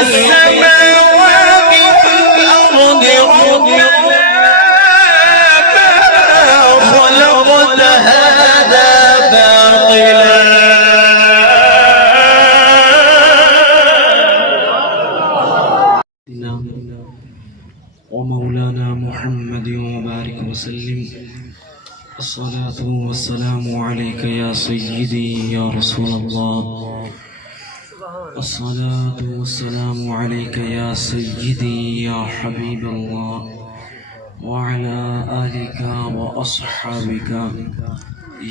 السماوات والأرض ربنا ما خلقت هذا باطلا ومولانا محمد وبارك وسلم. الصلاة والسلام عليك يا سيدي يا رسول الله. الصلاة والسلام عليك يا سيدي يا حبيب الله وعلى آلك وأصحابك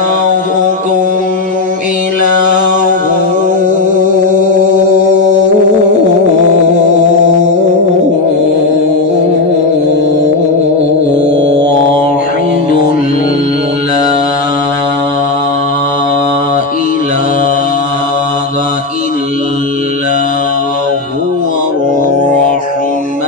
وإلهكم إله واحد لا إله إلا هو الرحمن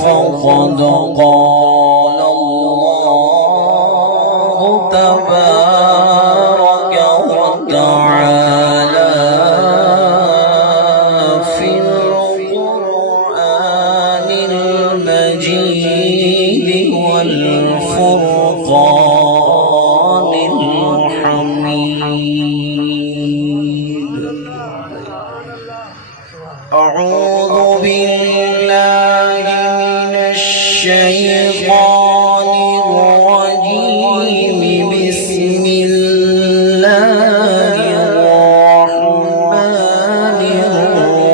فقد قال الله تبارك وتعالى في القرآن المجيد والفرقان الحميد. أعوذ بالله من الشيطان الرجيم. بسم الله الرحمن الرحيم.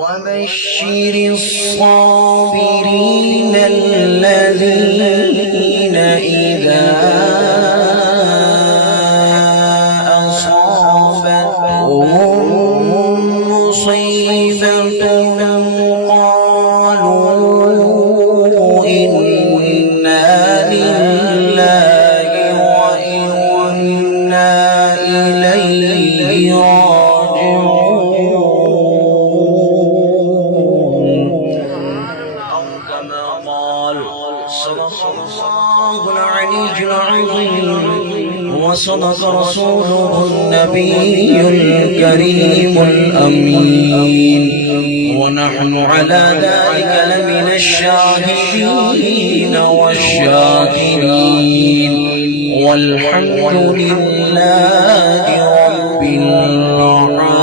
وبشر الصابرين الذين إذا أصابتهم مصيبة قالوا إنا لله وإنا إليه راجعون. أو كما قال صدق الله العلي العظيم وصدق رسوله النبي الكريم الأمين. ونحن على ذلك لمن الشاهدين والشاكرين والحمد لله رب العالمين.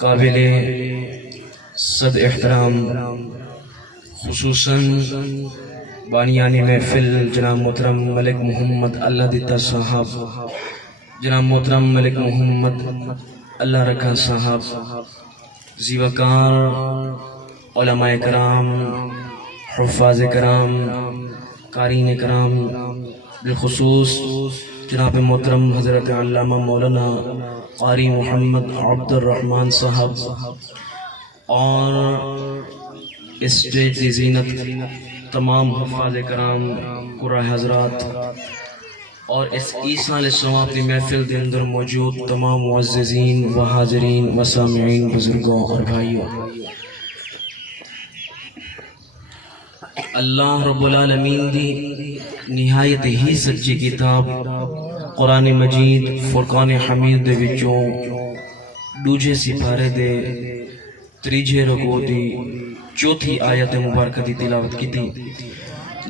قابل صد احترام خصوصاً بانیانی محفل جناب محترم ملک محمد اللہ دیتا صاحب، جناب محترم ملک محمد اللہ رکھا صاحب، زیوکار علماء کرام، حفاظ کرام، قارئین کرام، بالخصوص جناب محترم حضرت علامہ مولانا قاری محمد عبد الرحمن صاحب، اور اسٹیج کی زینت تمام حفاظ کرام، قرآن حضرات، اور اس عیسیٰ علیہ السلام کی محفل کے اندر موجود تمام معززین و حاضرین و سامعین، بزرگوں اور بھائیوں، اللہ رب العالمین دی نہایت ہی سچی کتاب قرآن مجید فرقان حمید دے وچوں دوجے سپارے دے تریجے رکوع دی چوتھی آیت مبارکہ دی تلاوت کی تھی۔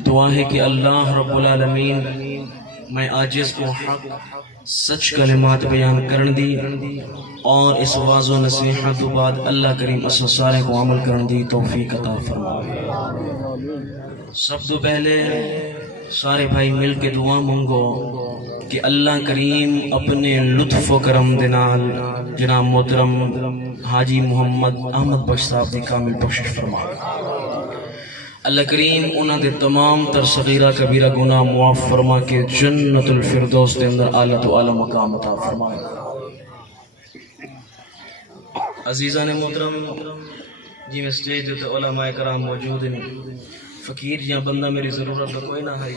دعا ہے کہ اللہ رب العالمین میں عاجز کو حق سچ کلمات بیان کرن دی، اور اس واضح و نصیحت بعد اللہ کریم اس سارے کو عمل کرن دی توفیق عطا فرمائے۔ سب تو پہلے سارے بھائی مل کے دعا مانگو کہ اللہ کریم اپنے لطف و کرم دنال جناب محترم حاجی محمد احمد بخش صاحب دی کامل بخشش فرمائے۔ اللہ کریم انہاں دے تمام تر صغیرہ کبیرہ گناہ معاف فرما کے جنت الفردوس دے اندر اعلیٰ تو اعلیٰ مقام عطا فرمائے۔ عزیزان محترم، جی میں سٹیج دیتے علماء کرام موجود ہیں، فقیر یا بندہ میری ضرورت تو کوئی نہ ہے،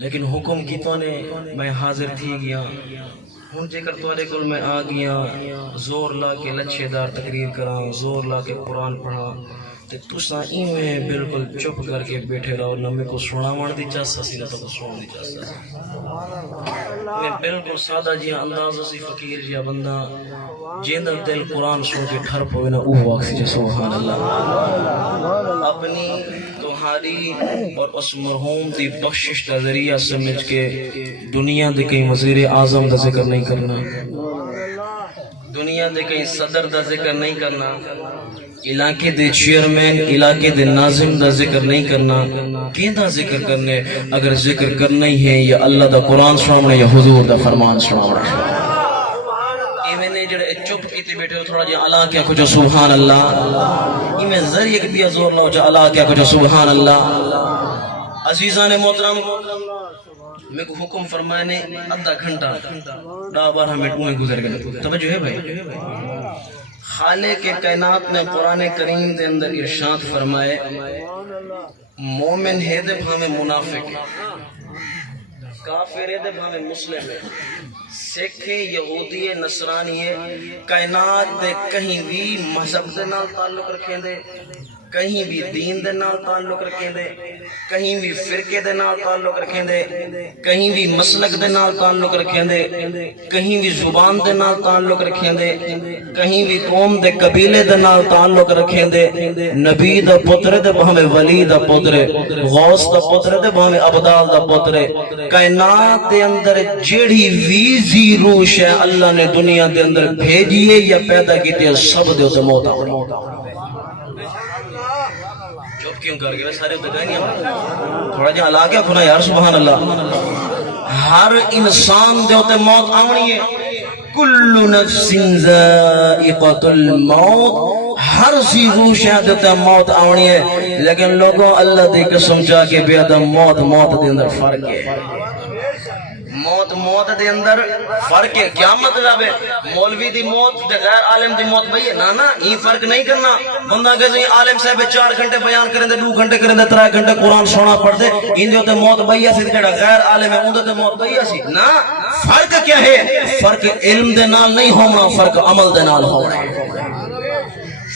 لیکن حکم کی تو نے میں حاضر تھی گیا ہوں، جے کر توارے کل میں آ گیا زور لا کے لچھے دار تقریر کراں، زور لا کے قرآن پڑھاں، تے تساں ایویں بالکل چپ کر کے بیٹھے رہو، نہ میں کو سناون دی چاہتا سی نہ تو کو سنن دی چاہتا سی۔ میں بالکل سادہ جہاں انداز سی فقیر جہاں بندہ جیندر دل قرآن سن کے ٹھر پوے نا اوہ واقسی جا سبحان اللہ۔ اپنی تمہاری اور اس مرحوم دی بخشش کا ذریعہ سمجھ کے دنیا دے کہیں وزیر اعظم دا ذکر نہیں کرنا، دنیا دے کہیں صدر دا ذکر نہیں کرنا، علاقے دے چیئرمین، علاقے دے ناظم دا ذکر نہیں کرنا، کہیں دا ذکر کرنے اگر ذکر کرنا ہی ہے یا اللہ دا قرآن سناونا یا حضور دا فرمان سناونا۔ ایمیں نے جڑے چپ کیتے بیٹھے ہو تھوڑا جہاں اللہ کیا کچھ سبحان اللہ، ایمیں ذریعہ کہ بھی زور لاؤ جہاں اللہ کیا کچھ سبحان اللہ۔ عزیزان محترم، میں کو حکم فرمائے نے آدھا گھنٹہ 10-12 منٹ میں گزر گئے، توجہ ہے بھائی؟ خالق کائنات نے قرآن کریم دے اندر ارشاد فرمائے مومن ہے دے بھامے منافق ہے، کافر ہے دے بھامے مسلم ہے، سکھ ہے، یہودی ہے، نصرانی ہے، کائنات دے کہیں بھی مذہب دے نال تعلق رکھیں دے، کہیں بھی دین دے نال تعلق رکھیں دے، کہیں بھی فرقے دے نال تعلق رکھیں دے، کہیں بھی مسلک دے نال تعلق رکھیں دے، کہیں بھی زبان دے نال تعلق رکھیں دے، کہیں بھی قوم دے قبیلے دے نال تعلق رکھیں دے، نبی دا پتر دے بہمیں ولی دا پتر، غوث دا پتر دے بہمیں عبدال دا پتر، کائنات دے اندر جیڑی ویزی روش ہے اللہ نے دنیا دے اندر بھیجیے یا پیدا کیتے سب دے موت آوڑ۔ کیوں کر گئے سارے اتگائیں تھوڑا جہاں اللہ کیا کھنا یار سبحان اللہ۔ ہر انسان دے ہوتے موت آمنی ہے، کل نفس ذائقۃ الموت، ہر سی روح شاید ہوتے موت آمنی ہے، لیکن لوگوں اللہ دی قسم چاہ کے بیادہ موت دے اندر فرق ہے، موت دے اندر فرق ہے۔ کیا مطلب ہے؟ مولوی دی موت دے غیر عالم دی موت بھئی ہے نا یہ فرق نہیں کرنا۔ بندہ کہتے ہیں عالم صاحب 4 گھنٹے بیان کریں دے، 2 گھنٹے کریں دے، 3 گھنٹے قرآن سونا پڑھ دے، ان دیو تے موت بھئی ہے سی، جڑا غیر عالم ہے ان دیو تے موت بھئی ہے سی نا۔ فرق کیا ہے؟ فرق علم دے نال نہیں ہونا، فرق عمل دے نال ہونا ہے۔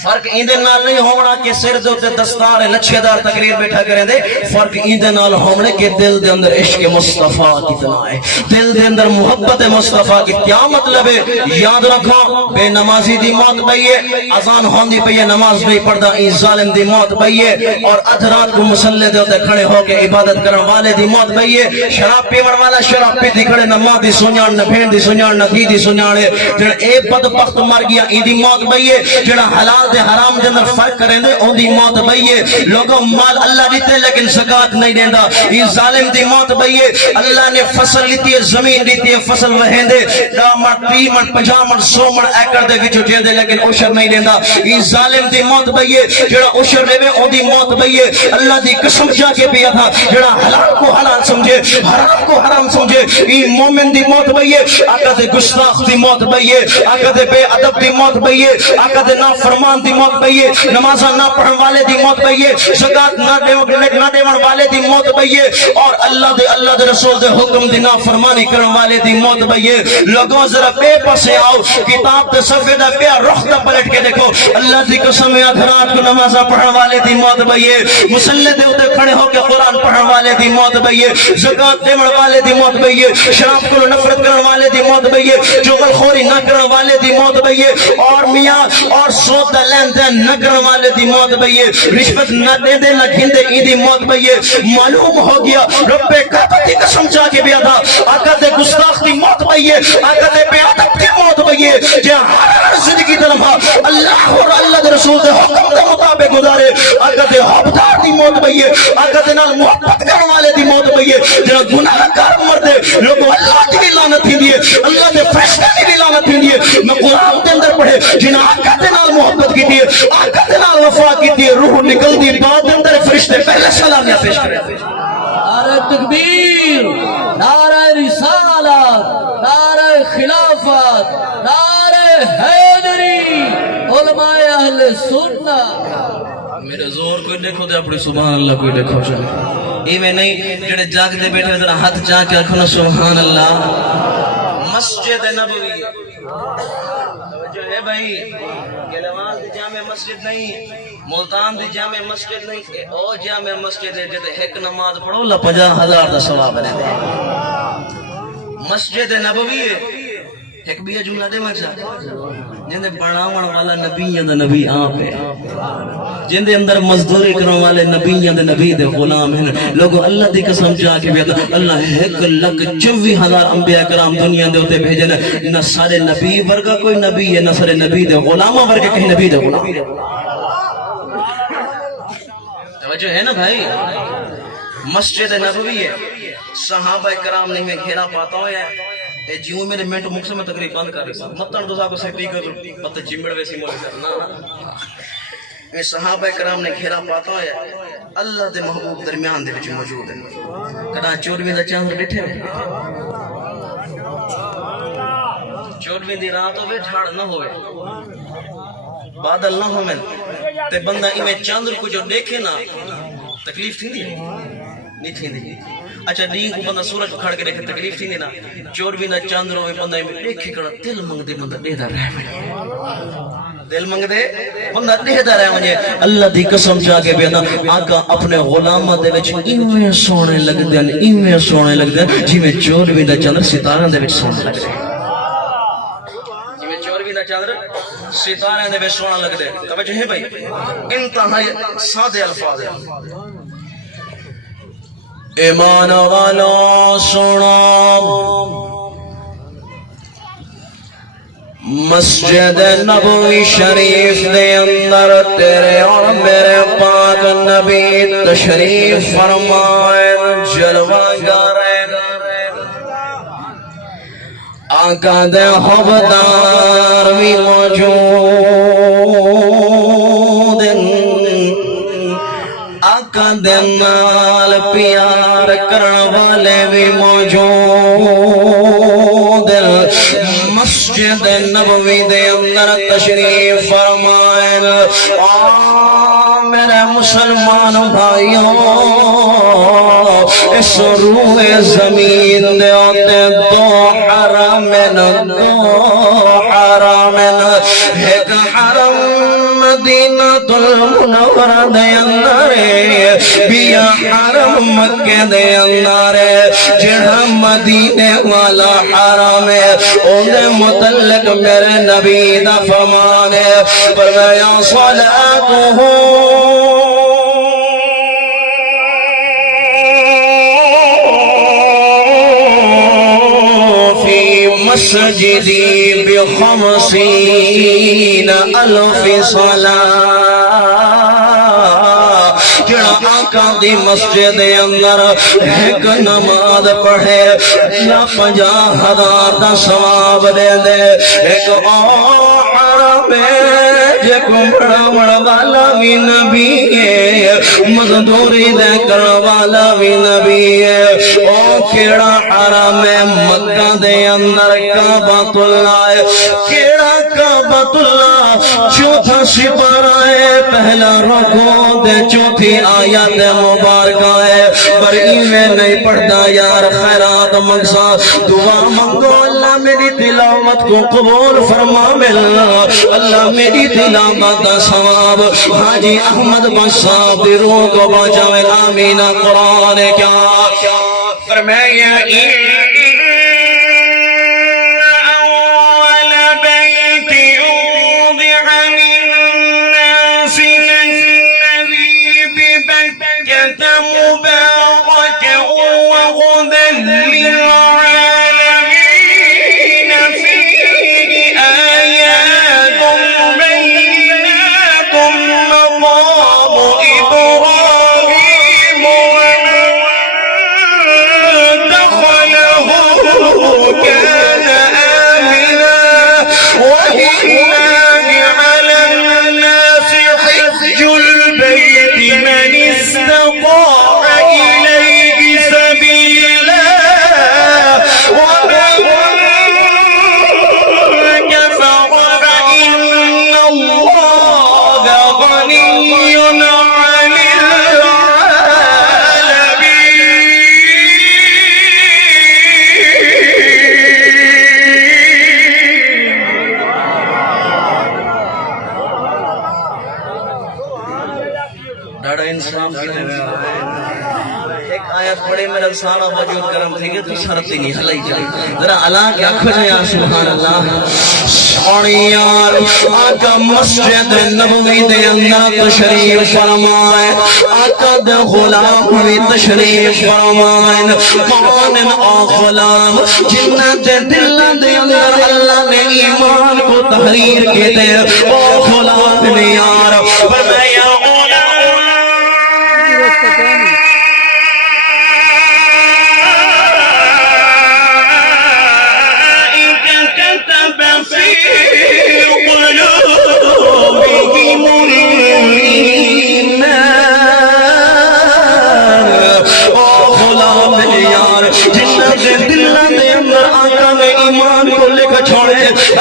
فرق ایندے نال نہیں ہونا کہ سر دے تے دستار لچھے دار تقریر بیٹھا کریں دے، فرق ایندے نال ہونا کہ دل دے اندر عشق مصطفیٰ کتنا ہے، دل دے اندر محبت مصطفیٰ کی کیا مطلب ہے. یاد رکھو بے نمازی دی موت پئیے، اذان ہوندی پئیے نماز نہیں پڑھدا، ای ظالم دی موت پئیے، اور ادھ رات کو مصلی دے تے کھڑے ہو کے عبادت کرن والے دی موت پئیے، شراب پیون والا شراب پیتی کھڑے نہ ماں دی سنجان نہ بہن دی سنجان نہ دھی دی سنجان، جڑا اے بدبخت مر گیا ای دی موت پئیے، جڑا حلال دے حرام دے اندر فرق کریں دے اون دی موت پئیے. لوگوں مال اللہ دیتے لیکن زکات نہیں دیندا، ای ظالم دی موت پئیے. اللہ نے فصل لیتی ہے، زمین دیتی ہے، فصل وہندے 10 من 30 من 50 من 100 من ایکڑ دے وچ جیندے لیکن عشر نہیں دیندا. ای ظالم دی موت پئیے، جڑا عشر لے اون دی موت پئیے. اللہ دی قسم جا کے پیا تھا، جڑا حلال کو حلال سمجھے حرام کو حرام سمجھے، ای مومن دی موت پئیے. آقا دے گستاخ دی موت پئیے، آقا دے بے ادب دی موت پئیے، آقا دے نافرمان دی موت پئیے، نمازاں نہ پڑھن والے دی موت پئیے، زکات نہ دیون والے دی موت پئیے، اور اللہ دے رسول دے حکم دی نافرمانی کرن والے دی موت پئیے. لوگوں ذرا بے پسے آؤ، کتاب تے صفحے دا پیا رخ دا پلٹ کے دیکھو. اللہ دی قسم ہے رات کو نمازاں پڑھن والے دی موت پئیے، مصلی دے اوتے کھڑے ہو کے قرآن پڑھن والے دی موت پئیے، زکات دیون والے دی موت پئیے، شراب کو نفرت کرن والے دی موت پئیے، چغل خوری نہ کرن والے دی موت پئیے، اور میاں اور سود دا لین دین نہ کرن والے دی موت پئیے، رشوت نہ دے دے نہ گھندے ای دی موت پئیے. معلوم ہو گیا رب کعبہ دی قسم چاہ کے بھی ادا آقا دے گستاخ دی موت پئیے، آقا دے بے ادب دی موت پئیے. جے ہر زندگی دا لمحہ اللہ اور اللہ دے رسول دے حکم دے مطابق گزارے، آقا دے حبدار دی موت پئیے، آقا دے نال محبت کرن والے دی موت پئیے. جڑا گناہ کار مردے لوگوں اللہ دی بھی لعنت تھی دیے، اللہ دے فیصلے دی بھی لعنت تھی دیے. میں قرآن دے اندر پڑھے جنہاں آقا دے نال محبت کی دیے، آقا دے نال وفا کی دیے، روح نکل دی بعد دے اندر فرشتے پہلے سلامیاں پیش کرے. نعرہ تکبیر، نعرہ رسالت، نعرہ خلافت، نعرہ حیدری، علماء اہل سنت. میرے زور کوئی دیکھو دے اپنی سبحان اللہ کوئی دیکھو چلے ایویں نہیں جڑے جاگ دے بیٹھے ذرا ہاتھ جا کے رکھو نا سبحان اللہ. مسجد نبوی جو ہے بھائی گلوان دی جامع مسجد نہیں، ملتان دی جامع مسجد نہیں، او جامع مسجد ہے جتے ایک نماز پڑھو اللہ 50,000 دا ثواب دے. مسجد نبوی ہے. ایک بھی جملہ دے مجھا جن دے بناون والا نبیوں دا نبی آپ ہے، جن دے اندر مزدوری کرنے والے نبیوں دے نبی دے غلام ہیں. لوگوں اللہ دی قسم چاہ کے بھی اللہ 1,24,000 انبیاء کرام دنیا دے ہوتے بھیجن. نہ سارے نبی ورگا کوئی نبی ہے، نہ سارے نبی دے غلاموں ورگا کہیں نبی دے غلام. توجہ ہے نا بھائی. مسجد نبوی ہے، صحابہ کرام نے میں گھیرا پاتا ہوں ہے جیوں میرے منٹ مقصد میں تقریب بند کر رہی مطلب دوزا کو سیٹی کر پتہ جمبڑ ویسی مولی کرنا. میں صحابہ کرام نے گھیرا پاتا ہے اللہ دے محبوب درمیان دے وچ موجود ہے. کدا 24 دا چاند بیٹھے ہوئے 24 دی رات ہوئے جھاڑ نہ ہوئے بادل نہ ہوئے تے بندہ ایویں چاندر کو جو دیکھے نا تکلیف تھی نہیں تھی. اچھا دین کو بندہ سورج کھڑ کے دیکھے تکلیف تھی نا. 24 دا چاندر ہوئے بندہ ایویں دیکھے کڑا دل منگ دے بندہ دے دا رہ ونے، دل منگ دے بندہ دے دا رہ ونے. اللہ دی قسم چاہ کے بیانا آقا اپنے غلامہ دے وچ ایویں سونے لگ دے ایویں سونے لگ دے جویں 24 دا چاندر ستارہ دے وچ سونے لگ دے، جویں 24 دا چاندر ستارے دے وچ سونا لگ دے. توجہ ہے بھائی انتہائی سادے الفاظ ہیں. ایمان والو سنو، مسجد نبوی شریف دے اندر تیرے اور میرے پاک نبی تشریف فرمائے جلوہ گارے آقا دے حبدار بھی موجود، آقا دے نال پیار کرن والے بھی موجود. مسجد نبوی دے اندر تشریف فرمائے. میرے مسلمان بھائیوں اس روح زمین دے آتے دو حرامن، ایک حرم مدینہ المنورہ دے اندر بیا حرم مکہ دے اندر جڑا مدینے والا حرم ہے اندے متعلق میرے نبی دا فرمان ہے فرمایا صلاتہ مسجدی ب50,000 صلاة جڑا آقا دی مسجد اندر ایک نماز پڑھے یا 50,000 دا ثواب دے دے ایک اور حرم جے بڑا بڑا والا بھی نبی ہے مزدوری دے کر والا بھی نبی ہے او کیڑا حرم ہے مکہ دے اندر کعبۃ اللہ ہے کیڑا کعبۃ اللہ چوتھا سپارہ ہے پہلا رکوع دے چوتھی آیت مبارکہ ہے پر میں نہیں پڑھتا یار خیرات منگسا دعا منگو اللہ میری تلاوت کو قبول فرما ملا اللہ میری تلاوت دا ثواب حاجی احمد بشاب دی روح کو بچاوے آمین قرآن کیا فرمایا سارا وجود کرم تھے گے تو سرتی نہیں ہلائی جائے ذرا اللہ کیا کھجے یا سبحان اللہ سونی یار آقا مسجد نبوی دے اندر تشریف فرمائے آقا دے غلام بھی تشریف فرمائے مانن آ غلام جنت دل دے اندر اللہ نے ایمان کو تحریر کے دے او غلام نے یار فرمایا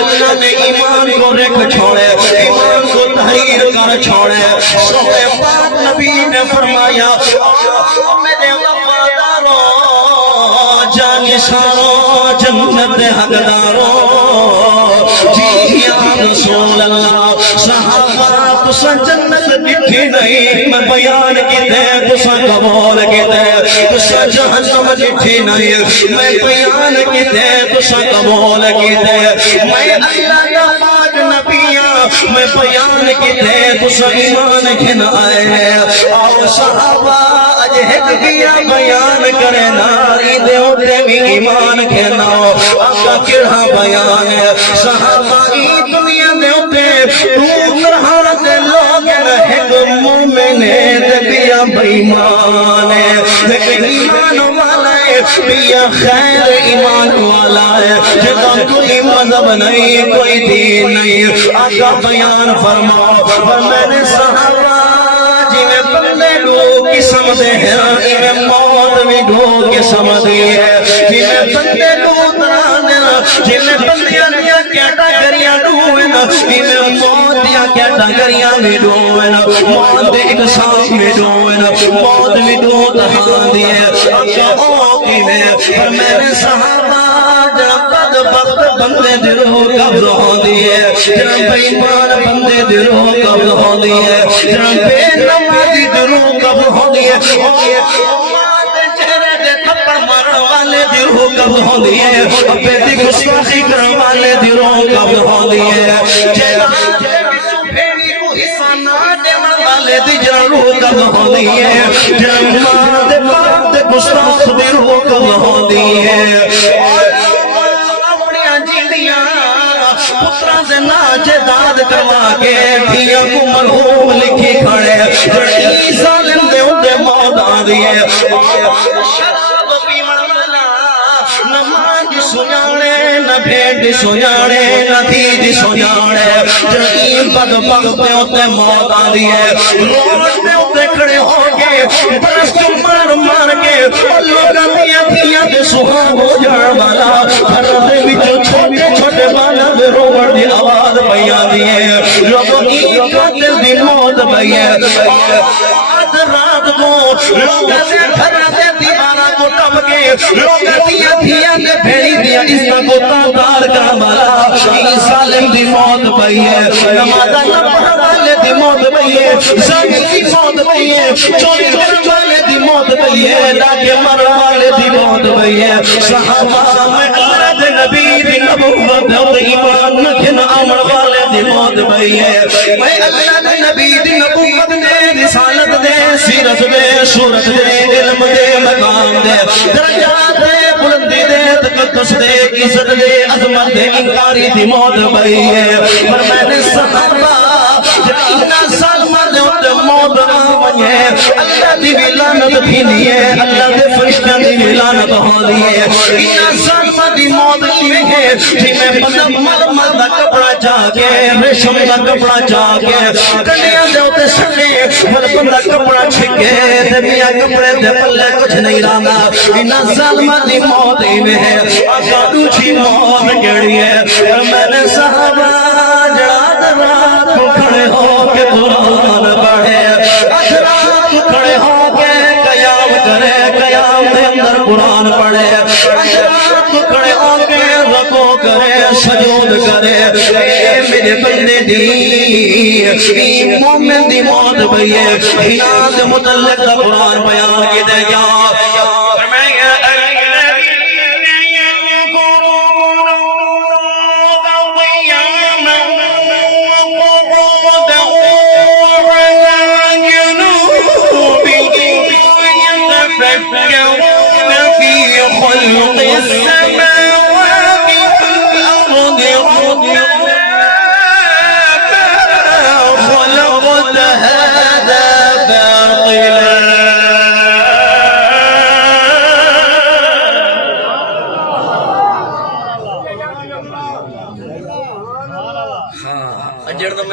اللہ نے ایمان کو رکھ چھوڑے ایمان کو تحریر کر چھوڑے سوئے پاک نبی نے فرمایا میرے وفاداروں جانشانوں جنت حقداروں جی یا رسول اللہ صحابہ تسا جنت دکھی نہیں میں بیان کی دے تسا قبول کی دے تسا جہنم دکھی نہیں میں بیان کی دے تسا قبول کی دے میں اللہ کا پاک نبیاں میں بیان کی دے تسا ایمان کھن آئے آؤ صحابہ اج ہک گیا بیان کرے ناری دے ہوتے بھی ایمان کھناؤ آقا کڑھا بیان ہے صحابہ ای دنیا دے ہوتے تو کرہاں دے لوگ ہک مومن دے بیا بیمان ہے لیکن ایمان والا ہے بیا خیر ایمان والا ہے جتا کوئی مذہب نہیں کوئی دین نہیں آقا بیان فرماؤ پر میں نے صحابہ جنہیں بندے لوگ قسم دے ہیں انہیں موت بھی ڈھو قسم دی ہے جنہیں بندے لوگ درانے جنہیں بندیاں کیٹا کریاں ڈھوئے انہیں موت یا کے ڈنگریاں بھی ڈوئن موت ایک سانس میں ڈوئن موت بھی دو تہاں دیے اکھوں کی میں پر میرے صحابہ بدبخت بندے دلوں قبض ہوندی ہے جنہاں بے ایمان بندے دلوں قبض ہوندی ہے جنہاں بے نمازی دلوں قبض ہوندی ہے چہرے دے تھپڑ مارن والے دلوں قبض ہوندی ہے بے دی گستاخی کرن والے دلوں قبض ہوندی ہے بھیڑی کو حصہ نہ دیون والے دی روح قبض ہوندی ہے جنہاں دے پاک دے گستاخ دی روح قبض ہوندی ہے پتران سے ناچے داد کروا کے دھیاں کو مرحوم لکھی کھڑے جڑی ظالم دے ان دے موت آدھئے شراب پیمن ملا نہ ماں دی سنانے نہ بھیڑ دی سنانے نہ دھی دی سنانے جڑی بد بغت دے ان دے موت آدھئے روڈ دے ان دے کھڑے ہو کے برس کو مار مار کے لوگاں دیا دھیاں دے سہاں ہو جڑ والا ہر دے بچو چھوٹے چھوٹے بالا دے روڑ دی آواز بیاں دیئے لوگوں کی قاتل دی موت بیئے آدھ رات کو لوگوں سے گھرہ دے دیوارہ کو ٹپ کے لوگوں دیا دیا دے بھیڑی دیا اس کا کو تاندار کا مالا ظالم دی موت بیئے نمازہ نہ پڑھ والے دی موت بیئے زمین دی موت بیئے چوری کر والے دی موت بیئے ڈاکے مر والے دی موت بیئے صحابہ میں عرد نبی دی نبوت اور ایمان نکھن عمر والے دی موت بیئے میں اللہ دے نبی دی نبوت دے رسالت دے سیرت دے صورت دے علم دے مقام دے درجات دے بلندی دے تقدس دے عزت دے عظمت دے انکاری دی موت بیئے پر میں نے صحابہ جتنا سال مرد ہوتے موت آمنیے اللہ دی ولانت بھی دیئے اللہ دے فرشتہ دی ولانت ہو دیئے اتنا سال مرد موت میں ہے جی میں بندہ مل دا کپڑا جاگے ریشم دا کپڑا جاگے کنیاں دے ہوتے سکے مل بندہ کپڑا چھکے دے میاں کپڑے دے پلے کچھ نہیں رانا اتنا سال مرد موت میں ہے آقا دوچھی موت گڑی ہے میں نے صحابہ جڑا رات کو کھڑے ہو کے قرآن پڑھے رات کو کھڑے ہو کے قیام کرے قیام دے اندر قرآن پڑھے رات کو کھڑے ہو کے رکو کرے سجود کرے اے میرے بندے دی مومن دی موت بھئیے ہناد متعلق دا قرآن بیان کی دے یا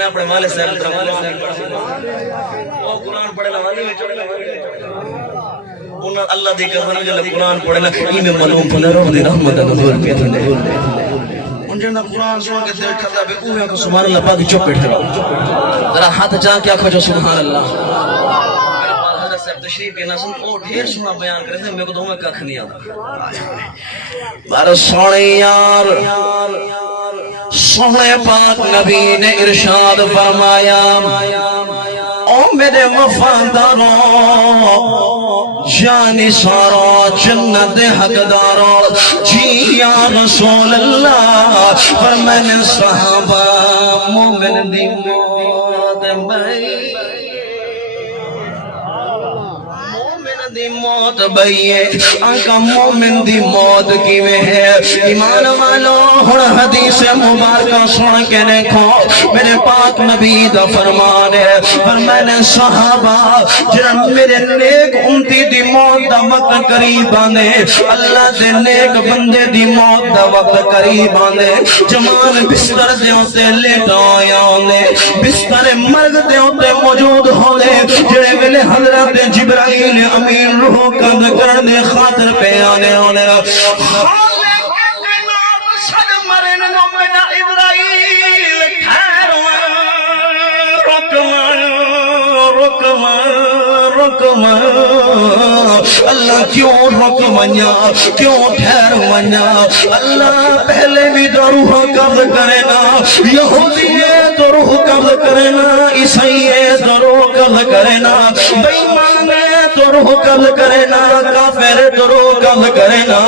اپنے والے صاحب قرآن پڑھے لوالی میں چوڑے انہاں اللہ دی قسم جلے قرآن پڑھے نا میں معلوم پھلے روح دی رحمت نزول پہ تھے ان جنہ قرآن سن کے دل کھتا بے اوہ کو سبحان اللہ پاک چپ بیٹھے ذرا ہاتھ جا کے آکھو جو سبحان اللہ حضرت صاحب تشریف کے نظم او ڈھیر سنا بیان کرے تھے میرے کو دو میں ککھ نہیں آتا بار سونے یار سونے پاک نبی نے ارشاد فرمایا او میرے وفاداروں جانی سارو جنت حقداروں جی یا رسول اللہ پر میں نے صحابہ مومن دی موت دی موت بھئیے آقا مومن دی موت کی میں ہے ایمان والو ہن حدیث مبارکہ سن کے دیکھو میرے پاک نبی دا فرمان ہے پر میں نے صحابہ جنہاں میرے نیک امتی دی موت دا وقت قریب آنے اللہ دے نیک بندے دی موت دا وقت قریب آنے جمان بستر دے ہوتے لیٹا آیا ہونے بستر مرگ دے ہوتے موجود ہونے جڑے ملے حضرت جبرائیل امین روح قد کرنے خاطر پہ آنے ہونے رکما اللہ کیوں رک ونیا کیوں ٹھہر ونیا اللہ پہلے بھی تو روح قبض کرے نا یہودی ہے تو روح قبض کرے نا عیسائی ہے تو روح قبض کرے نا بے ایمان ہے تو روح قبض کرے نا کافر ہے تو روح قبض کرے نا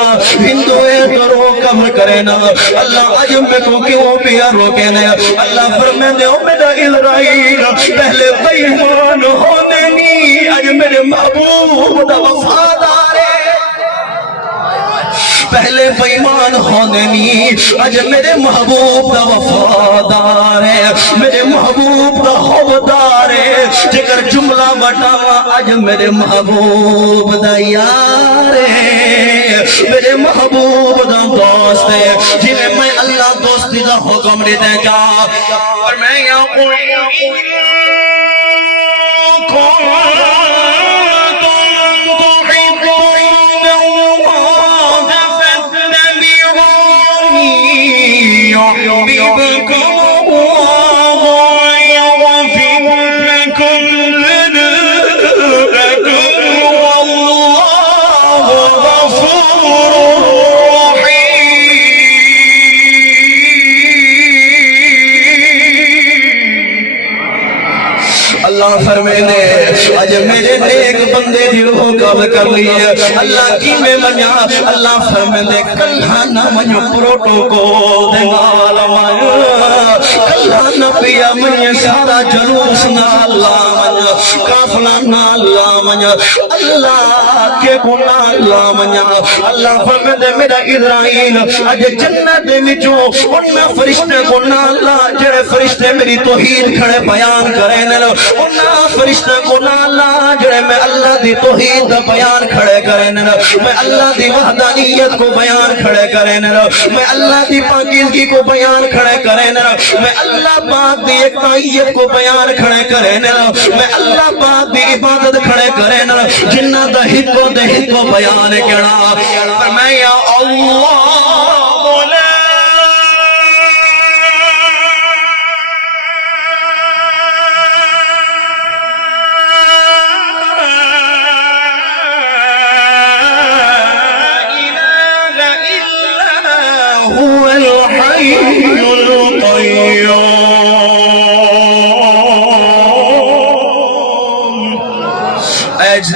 ہندو ہے تو روح قبض کرے نا اللہ آج میں کو کیوں پیا روکے نے اللہ فرمائے او میرا اسرائیل پہلے بے ایمان ہونے نہیں آج میرے محبوب دا وفادار ہے پہلے بیمان ہونے نہیں آج میرے محبوب دا وفادار ہے میرے محبوب دا حبدار ہے جگر جملہ بٹاوا آج میرے محبوب دا یار ہے میرے محبوب دا دوست ہے جنہیں میں اللہ دوستی دا حکم دیتے گا اور میں یہاں اللہ فرمینے آج میرے نیک بندے دی روح قبض کر لی ہے اللہ کی میں منیا اللہ فرمینے کلہ نہ منیا پروٹوکول دے والا منیا کلہ نہ پیا منیا سارا جلوس نہ اللہ منیا کافلہ نہ اللہ منیا اللہ کے گناہ اللہ منیا اللہ فرمینے میرا اسرائیل آج جنت دے وچوں ان میں فرشتے گناہ اللہ جڑے فرشتے میری توحید کھڑے بیان کریں انہاں فرشتہ کو نالا جڑے میں اللہ دی توحید دا بیان کھڑے کریں میں اللہ دی وحدانیت کو بیان کھڑے کریں میں اللہ دی پاکیزگی کو بیان کھڑے کریں میں اللہ پاک دی اکتائیت کو بیان کھڑے کریں میں اللہ پاک دی عبادت کھڑے کریں جنہ دا ہت کو بیان کڑا میں یا اللہ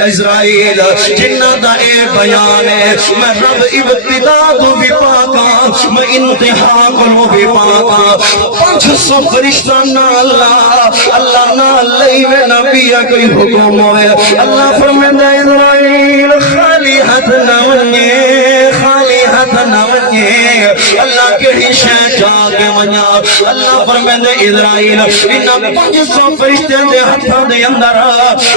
اسرائیل جنہ دا اے بیان ہے میں رب ابتدا کو بھی پاکا میں انتہا کو بھی پاکا 500 فرشتہ نہ اللہ نہ لئی میں نبی کوئی حکم ہوئے اللہ فرمیندہ اسرائیل خالی ہاتھ نہ ونجے خالی ہاتھ نہ ونجے اللہ کہی شہ جاگے ونیا اللہ فرمیندہ اسرائیل انہا 500 فرشتے دے ہاتھا دے اندر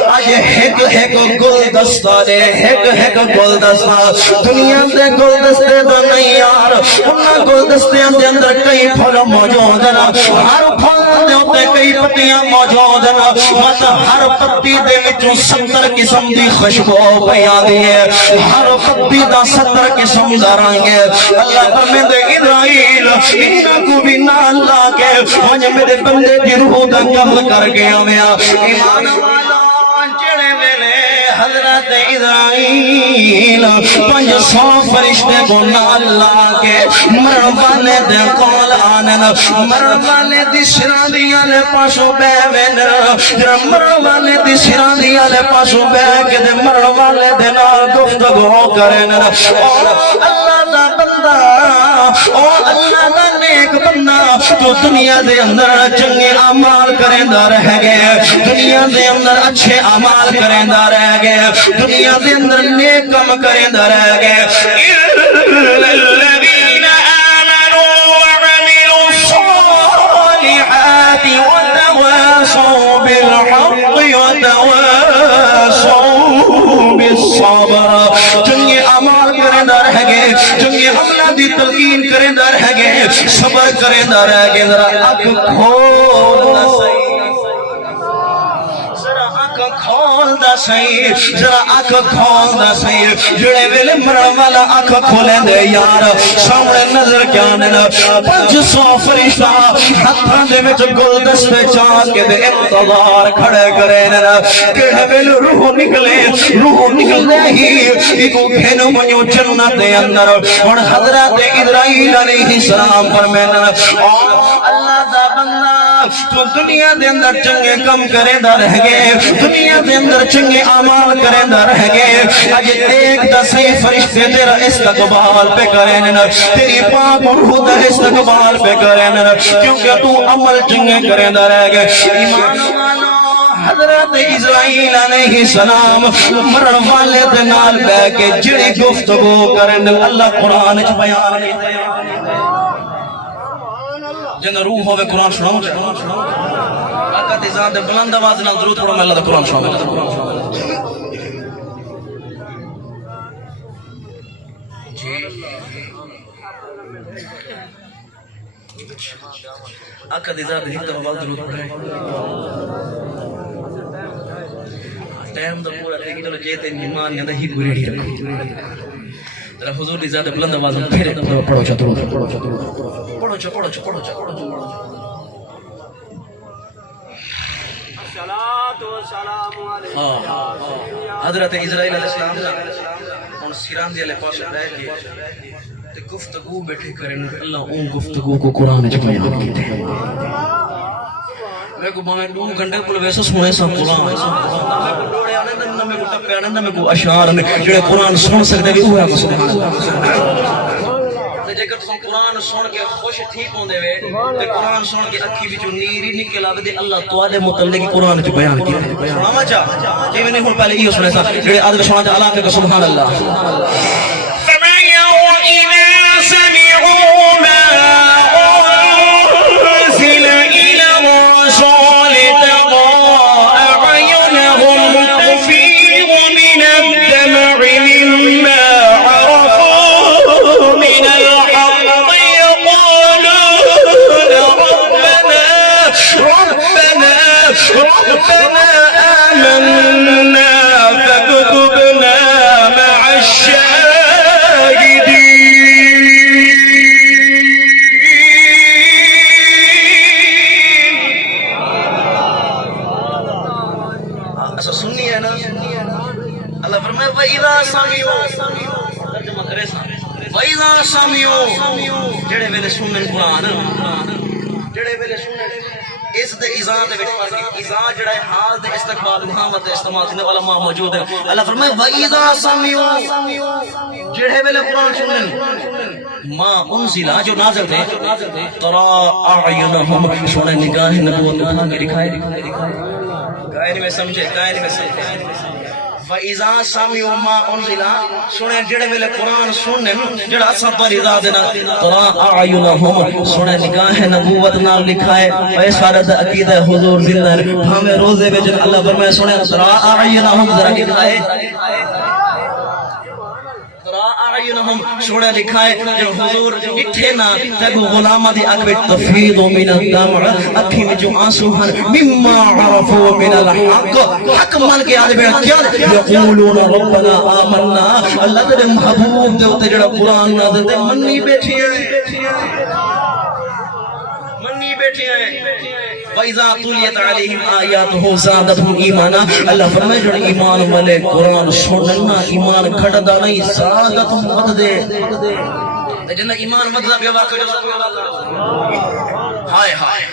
آج ایک گلدستہ دے ایک گلدستہ دنیا دے گلدستے دا نہیں یار انہاں گلدستے دے اندر کئی پھل موجود ہیں ہر پھل دے ہوتے کئی پتیاں موجود ہیں مت ہر پتی دے وچوں 70 قسم دی خوشبو بیان دی ہے ہر پتی دا 70 قسم دا رنگ ہے اللہ فرمیندے اسرائیل انہاں کو بھی نہ اللہ کے ونج میرے بندے دی روح دا قبض کر گیا میں ایمان والا جڑے ویلے حضرت اسرائیل 500 فرشتے کو نہ اللہ کے مرن والے دے کول آنن مرن والے دی سراں دیاں لے پاسوں بے وین مرن والے دی سراں دیاں لے پاسوں بے کے دے مرن والے دے نال گفتگو کرن اللہ دا بندہ او اللہ دا نیک بندہ تو دنیا دے اندر چنگے اعمال کریندا رہ گئے دنیا دے اندر اچھے اعمال کریندا رہ گئے دنیا دے اندر نیک کم کریندا رہ گئے الذین آمنوا وعملوا الصالحات وتواصوا بالحق وتواصوا بالصبر چنگے اعمال کریندا رہ گئے چنگے عملاں دی تلقین کریندا رہ گئے صبر کریندا رہ گئے ذرا اکھ کھول دا صحیح ذرا اکھ کھول دا صحیح جڑے ویلے مرن والا اکھ کھولیں دے یار سامنے نظر کیا نہ 500 فرشتہ ہتھاں دے وچ گلدستے چاک کے دے انتظار کھڑے کرے نہ کہڑے ویلے روح نکلے ہی ایکو گھن منو جنت دے اندر اور حضرت ابراہیم علیہ السلام فرمایا اللہ دا بندہ تو دنیا دے اندر چنگے کم کرے دا رہ گئے دنیا دے اندر چنگے اعمال کرے دا رہ گئے اج ایک دسے فرشتے تیرا استقبال پہ کریں نہ تیری پاک روح دا استقبال پہ کریں نہ کیونکہ تو عمل چنگے کرے دا رہ گئے ایمان مانو حضرت اسرائیل علیہ السلام مرن والے دے نال بیٹھ کے جڑی گفتگو کرن اللہ قرآن وچ بیان کیتا جن روح ہوے قرآن سناؤں آقا دی ذات دے بلند آواز نال درود پڑھو میں اللہ دا قرآن سناؤں جی آقا دی ذات دے ایک دفعہ درود پڑھو ٹائم دا پورا تے چلو جیتے ایمان نے ہی پوری ریڈی رکھو ذرا حضور دی ذات بلند آواز میں پھر پڑھو چا درود پڑھو چا حضرت اسرائیل علیہ السلام اور سیران دی علیہ پاس بیٹھ کے تے گفتگو بیٹھے کریں اللہ اون گفتگو کو قرآن وچ بیان کیتے میں کو میں 2 گھنٹے پل ویسے سنے سب قرآن نہ ڈوڑے آنے نہ میں کو ٹپے آنے نہ میں کو اشعار نے جڑے قرآن سن سکدے بھی اوہ ہے سبحان اللہ تے جے کر تساں قرآن سن کے خوش ٹھیک ہوندے وے تے قرآن سن کے اکھی وچوں نیر ہی نکل آوے تے اللہ تواڈے متعلق قرآن وچ بیان کیتا سناواں چا جے میں ہن پہلے یہ سنے سا جڑے ادب سنا چا اللہ کے سبحان اللہ جڑے ویلے سنن قرآن جڑے ویلے سنن اس دے ایزاں دے وچ فرق ایزاں جڑا ہے حال دے استقبال محمد دے استعمال دے علماء موجود ہیں اللہ فرمائے وَإِذَا سَمِعُوا جڑے ویلے قرآن سنن ما انزل جو نازل تھے ترى اعینہم سونے نگاہ نبوت اٹھا کے دکھائے گائے میں سمجھے گائے میں سمجھے فَإِذَا سَمِعُوا مَا أُنزِلَ سنے جڑے ویلے قرآن سنن جڑا اساں پر اذا دینا ترى اعینہم سنے نگاہ نبوت نال لکھائے اے سارت عقیدہ حضور زندہ ہمیں روزے وچ اللہ فرمائے سنے ترى اعینہم ذرا لکھائے اعینہم سوڑا لکھائے جو حضور اٹھے نا تگو غلامہ دی اکبر تفیض من الدمع اکھی میں جو آنسو ہن مما عرفو من الحق حق مان کے آدھے بیٹھ کیا یقولون ربنا آمنا اللہ تیرے محبوب دے ہوتے جڑا قرآن نازل دے منی بیٹھی ہے وَإِذَا تُلِيَتْ عَلَيْهِمْ آيَاتُهُ زَادَتْهُمْ ایمانا اللہ فرمائے جو ایمان والے قرآن سننا ایمان گھٹدا نہیں زادتہم ود دے جنہ ایمان ود دا بیوا کرو ہائے ہائے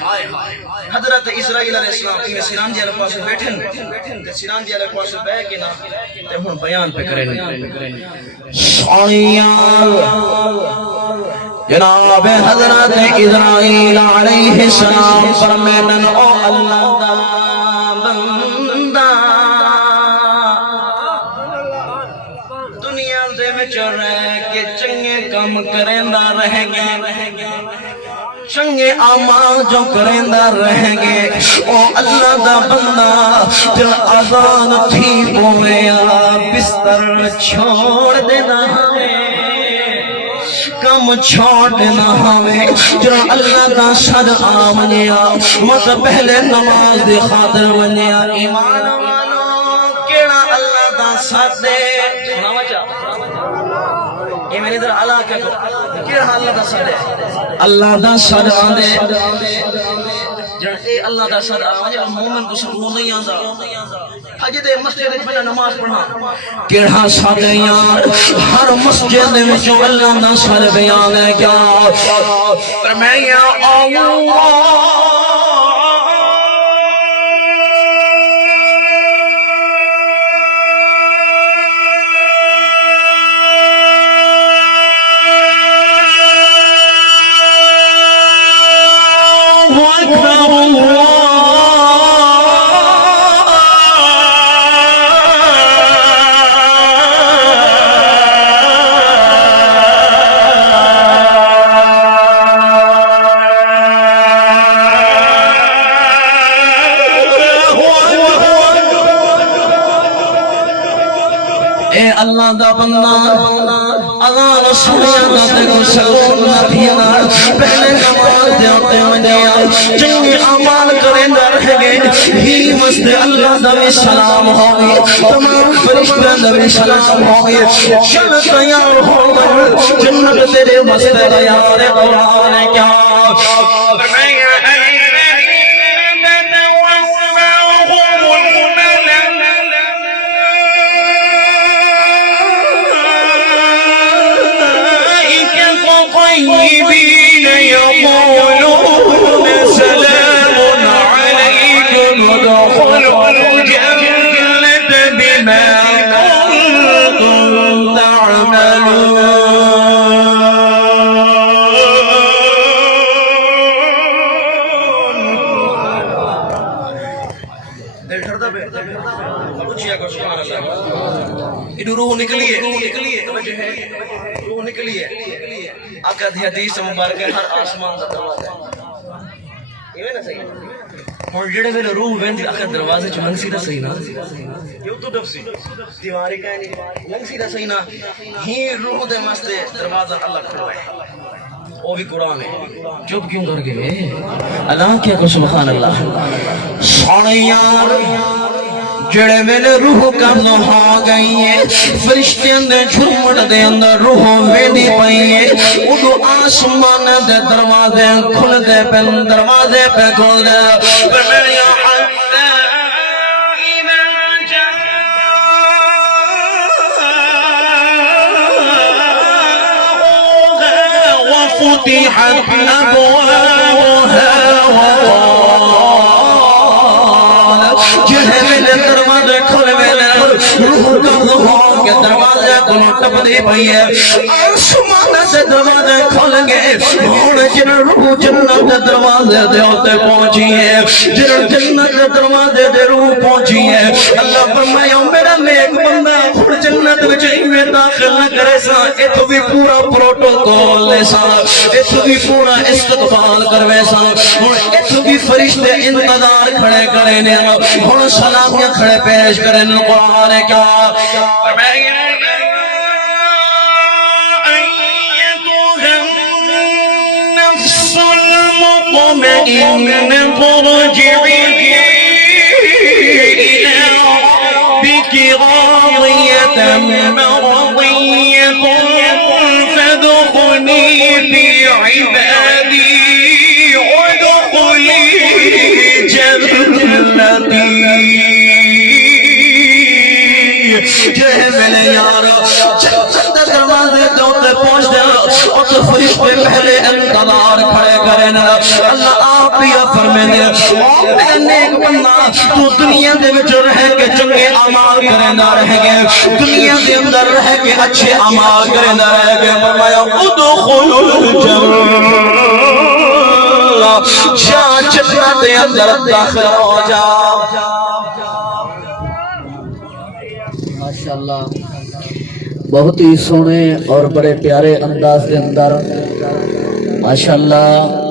حضرت اسرائیل علیہ السلام کی سیران دی علیہ پاس بیٹھن تے سیران دی علیہ پاس بیٹھ کے نا تے ہن بیان پہ کریں جناب حضرت اسرائیل علیہ السلام فرمائن او اللہ دا بندہ دنیا دے وچ رہ کے چنگے کام کریندا رہ گے چنگے اعمال جو کریندا رہ گے او اللہ دا بندہ دل آزاد تھی پویا بستر چھوڑ دینا کم چھوڑنا ہمیں جو اللہ کا صد آمنیا مت پہلے نماز دے خاطر منیا ایمان والوں کے ساتھ دے سناوا چا اے میرے ادھر اللہ کیا کیڑا اللہ دا ساتھ دے اللہ دا ساتھ دے جڑا اے اللہ دا ساتھ آوے مومن کو سکون نہیں آندا حج دے مسجد وچ پہلا نماز پڑھنا کیڑا ساتھ یار ہر مسجد وچ اللہ دا ساتھ بیان ہے کیا فرمایا اللہ اللہ دا بندہ اذان سنیا تے کو سلام نہ دینا پہلے نماز دے تے منیا چنگے اعمال کریندا رہ گئے ہی مست اللہ دا سلام ہوے تمام فرشتوں دا سلام ہوے چل تیار ہو جنت تیرے مست یار قرآن کیا طيبين يقولون سلام عليكم ادخلوا الجنة بما كنتم تعملون دل ڈردا پہ پوچھیا کو سبحان اللہ ادھر روح نکلی ہے توجہ ہے روح نکلی ہے آقا دی حدیث مبارک ہر آسمان دا دروازہ ہے ایویں نہ صحیح ہن جڑے ویلے روح ویندی آقا دروازے چ لنگسی دا صحیح نا یو تو ڈفسی دیواری کا نہیں لنگسی دا صحیح نا ہی روح دے واسطے دروازہ اللہ کھڑوائے وہ بھی قرآن ہے چپ کیوں کر گئے اللہ کیا کو سبحان اللہ سونے یار جڑے ویلے روح کم ہو گئی ہے فرشتیاں دے جھرمٹ دے اندر روح ویندی پئی ہے اودو آسمان دے دروازے کھل دے پہ دروازے پہ کھل دے فرمایا حتی اذا جاء وفتحت ابوابها دروازے کھل ویلے روح قبض ہو کے دروازے کو ٹپ دی پئی ہے آسمان سے دروازے کھل گئے ہن جن روح جنت دے دروازے دے اوتے پہنچی ہے جن جنت دے دروازے دے روح پہنچی ہے اللہ فرمایا میرا نیک بندہ ہن جنت وچ ایویں داخل نہ کرے سا ایتھے بھی پورا پروٹوکول لے سا ایتھے بھی پورا استقبال کروے سا ہن ایتھے بھی فرشتے انتظار کھڑے کرے نے ہن سلامیاں کھڑے پیش کریں قرآن کیا فرمایا النفس المطمئنة ارجعي إلى ربك راضية مرضية فادخلي في عبادي وادخلي جنتي جہمل یارا جنت دروازے دوتے پہنچ دے اور تو فرشتے پہلے انتظار کھڑے کریں اللہ آپ ہی فرمے دے میرے نیک بندہ تو دنیا دے وچ رہ کے چنگے اعمال کریندا رہ گئے دنیا دے اندر رہ کے اچھے اعمال کریندا رہ گئے فرمایا ادخلوا الجنہ جا جنت دے اندر داخل ہو جا ماشاءاللہ بہت ہی سونے اور بڑے پیارے انداز کے اندر ماشاءاللہ